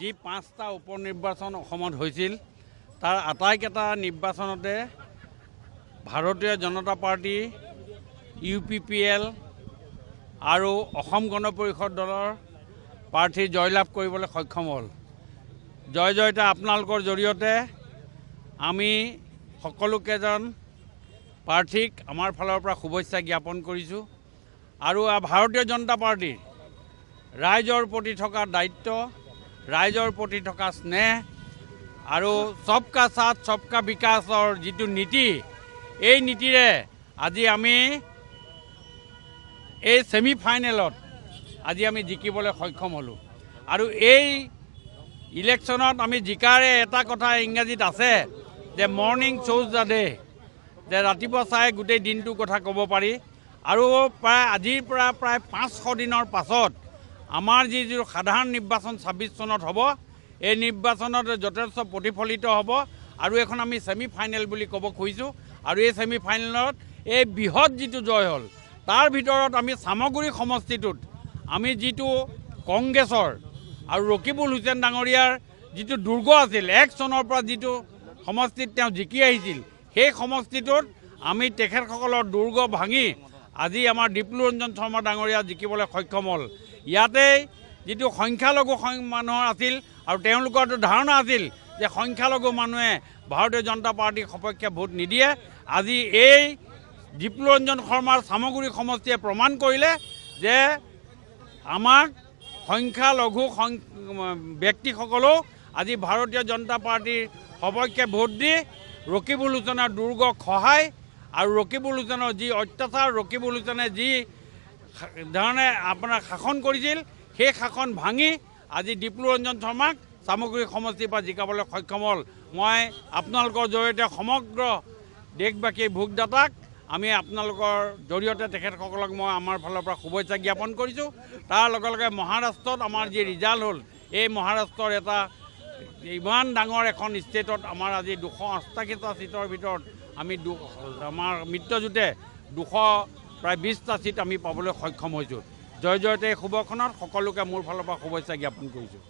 যি 5টা উপনিৰ্বাচন অসমত হৈছিল তাৰ আটাইকেইটা নিৰ্বাচনতে ভাৰতীয় জনতা পাৰ্টি UPPL আৰু অসম গণ পৰিষদ দলৰ প্ৰাৰ্থী জয়লাভ কৰিবলৈ সক্ষম হ'ল। জয়তা আপোনালোকৰ জৰিয়তে আমি সকলোকেইজন প্ৰাৰ্থীক আমাৰ ফালৰ পৰা শুভেচ্ছা জ্ঞাপন কৰিছোঁ আৰু ভাৰতীয় জনতা পাৰ্টিৰ ৰাইজৰ প্ৰতি থকা দায়িত্ব, ৰাইজৰ প্ৰতি থকা স্নেহ আৰু সবকা সাথ সবকা বিকাশৰ যিটো নীতি, এই নীতিৰে আজি আমি এই ছেমি ফাইনেলত আজি আমি জিকিবলৈ সক্ষম হ'লোঁ। আৰু এই ইলেকশ্যনত আমি জিকাৰে এটা কথা ইংৰাজীত আছে যে মৰ্ণিং শ্ব'জ দ্য ডে, যে ৰাতিপুৱা চাই গোটেই দিনটোৰ কথা ক'ব পাৰি। আৰু আজিৰ পৰা প্ৰায় 500 দিনৰ পাছত আমাৰ যিটো সাধাৰণ নিৰ্বাচন 26 চনত হ'ব, এই নিৰ্বাচনত যথেষ্ট প্ৰতিফলিত হ'ব আৰু এখন আমি ছেমি ফাইনেল বুলি ক'ব খুজিছোঁ। আৰু এই ছেমি ফাইনেলত এই বৃহৎ যিটো জয় হ'ল, তাৰ ভিতৰত আমি চামগুৰি সমষ্টিটোত আমি যিটো কংগ্ৰেছৰ আৰু ৰকিবুল হুছেইন ডাঙৰীয়াৰ যিটো দুৰ্গ আছিল, 1 চনৰ পৰা যিটো সমষ্টিত তেওঁ জিকি আহিছিল, সেই সমষ্টিটোত আমি তেখেতসকলৰ দুৰ্গ ভাঙি আজি আমাৰ ডিপ্লুৰঞ্জন শৰ্মা ডাঙৰীয়া জিকিবলৈ সক্ষম হ'ল। ইয়াতে যিটো সংখ্যালঘু মানুহৰ আছিল আৰু তেওঁলোকৰ ধাৰণা আছিল যে সংখ্যালঘু মানুহে ভাৰতীয় জনতা পাৰ্টীৰ সপক্ষে ভোট নিদিয়ে। আজি এই ডিপ্লুৰঞ্জন শৰ্মাৰ চামগুৰি সমষ্টিয়ে প্ৰমাণ কৰিলে যে আমাক সংখ্যালঘু ব্যক্তিসকলেও আজি ভাৰতীয় জনতা পাৰ্টীৰ সপক্ষে ভোট দি ৰকিবুল হুছেইনৰ দুৰ্গক সহায় আৰু ৰকিবুল হুছেইনৰ যি অত্যাচাৰ, ৰকিবুল হুছেইনে যি ধৰণে আপোনাৰ শাসন কৰিছিল, সেই শাসন ভাঙি আজি ডিপ্লুৰঞ্জন শৰ্মাক চামগুৰি সমষ্টিৰ পৰা জিকাবলৈ সক্ষম হ'ল। মই আপোনালোকৰ জৰিয়তে সমগ্ৰ দেশবাসীৰ ভোটদাতাক আমি আপোনালোকৰ জৰিয়তে তেখেতসকলক মই আমাৰ ফালৰ পৰা শুভেচ্ছা জ্ঞাপন কৰিছোঁ। তাৰ লগে লগে মহাৰাষ্ট্ৰত আমাৰ যি ৰিজাল্ট হ'ল, এই মহাৰাষ্ট্ৰৰ এটা ইমান ডাঙৰ এখন ষ্টেটত আমাৰ আজি 288টা ছিটৰ ভিতৰত আমি আমাৰ মিত্ৰজোঁটে প্ৰায় 20টা ছিট আমি পাবলৈ সক্ষম হৈছোঁ। জয়তে এই শুভখনত সকলোকে মোৰ ফালৰ পৰা শুভেচ্ছা জ্ঞাপন কৰিছোঁ।